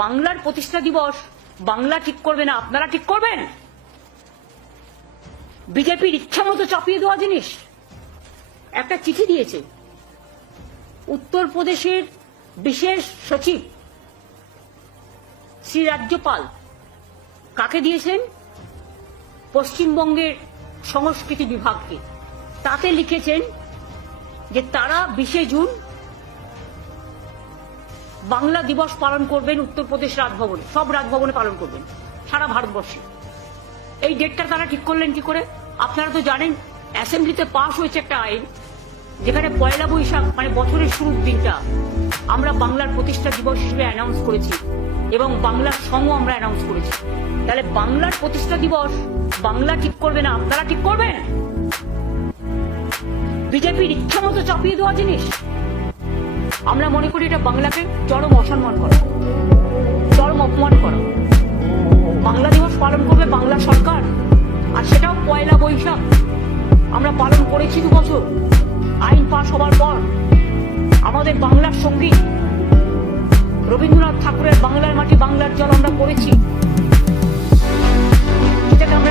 বাংলার প্রতিষ্ঠা দিবস বাংলা ঠিক করবে না, আপনারা ঠিক করবেন? বিজেপির ইচ্ছা মতো চাপিয়ে দেওয়া জিনিস। একটা চিঠি দিয়েছে উত্তরপ্রদেশের বিশেষ সচিব শ্রী রাজ্যপাল। কাকে দিয়েছেন? পশ্চিমবঙ্গের সংস্কৃতি বিভাগকে। তাতে লিখেছেন যে তারা 20 জুন বাংলা দিবস পালন করবেন উত্তরপ্রদেশ রাজভবনে, সব রাজভবনে পালন করবেন সারা ভারতবর্ষে। এই ডেটটা তারা ঠিক করলেন কি করে? আপনারা তো জানেন অ্যাসেম্বলিতে পাশ হয়েছে একটা আইন যেখানে পয়লা বৈশাখ মানে বছরের শুরুর দিনটা আমরা বাংলার প্রতিষ্ঠা দিবস হিসেবে অ্যানাউন্স করেছি এবং বাংলার সঙ্গ আমরা অ্যানাউন্স করেছি। তাহলে বাংলার প্রতিষ্ঠা দিবস বাংলা ঠিক করবে না, আপনারা ঠিক করবেন? বিজেপির ইচ্ছা মতো চাপিয়ে দেওয়া জিনিস। আমরা মনে করি এটা বাংলাকে চরম অসম্মান করা, চরম অপমান করা। বাংলা দিবস পালন করবে বাংলা সরকার, আর সেটাও পয়লা বৈশাখ। আমরা পালন করেছি 2 বছর আইন পাশ হবার পর। আমাদের বাংলার সঙ্গীত রবীন্দ্রনাথ ঠাকুরের বাংলার মাটি বাংলার জল আমরা করেছি, যেটাকে আমরা